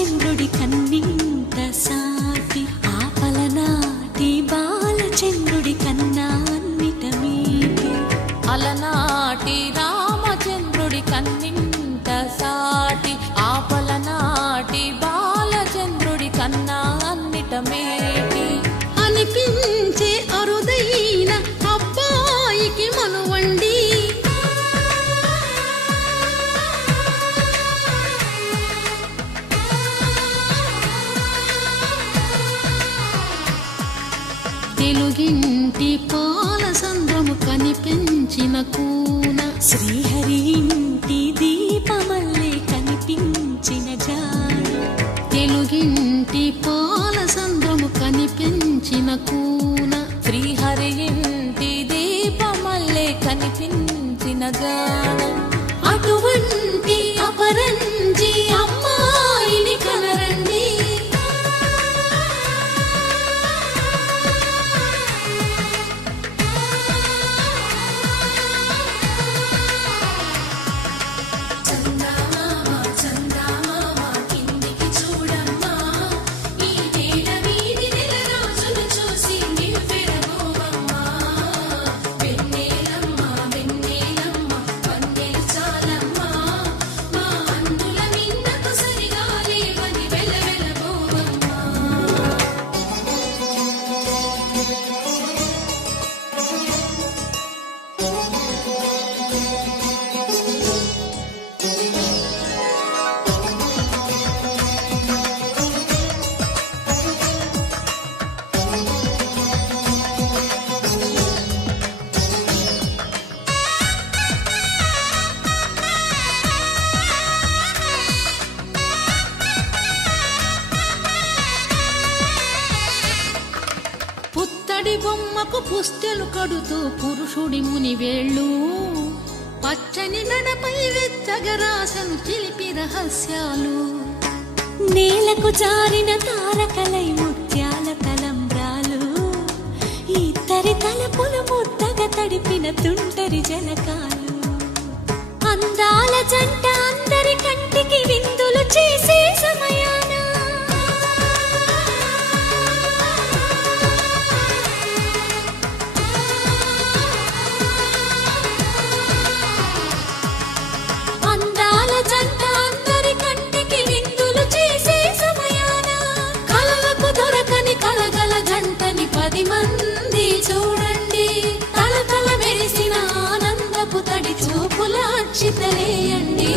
రామచంద్రుడి కన్నింత సాటి ఆపలనాటి బాలచంద్రుడి కన్నా అన్నిట మీటి అలనాటి రామచంద్రుడి కన్నింత సాటి ఆపలనాటి బాలచంద్రుడి కన్నా అన్నిట మేటి అనిపించే అరుదైన అబ్బాయికి మనువండి తెలుగింటి పాలసంద్రము కనిపించిన కూన శ్రీహరి ఇంటి దీపమల్లే కనిపించిన జాడ తెలుగింటి పాలసంద్రము కనిపించిన కూన శ్రీహరి ఇంటి దీపమల్లే కనిపించిన జాడ అటువంటి అపరంజి అమ్మాయిని కనరండి పుత్తడి బొమ్మకు పుస్తెలు కడుతూ పురుషుడి ముని వేళ్ళు పచ్చని మెడపై వెచ్చగరాసను చిలిపి రహస్యాలు నేలకు జారిన తారకలై ముత్యాల తలంబ్రాలు ఇద్దరి తలపులు ముద్దగా తడిపిన తుంటరి జలకాలు అందాల జంట అందరి కంటికి విందులు చేసే సమయాన అందాల జంట అందరి కంటికి విందులు చేసే సమయాన కలలకు దొరకని కలగల జంటని 10 మంది చూడండి తల తల మెరిసిన ఆనందపు తడి చూపుల అక్షితలేయండి.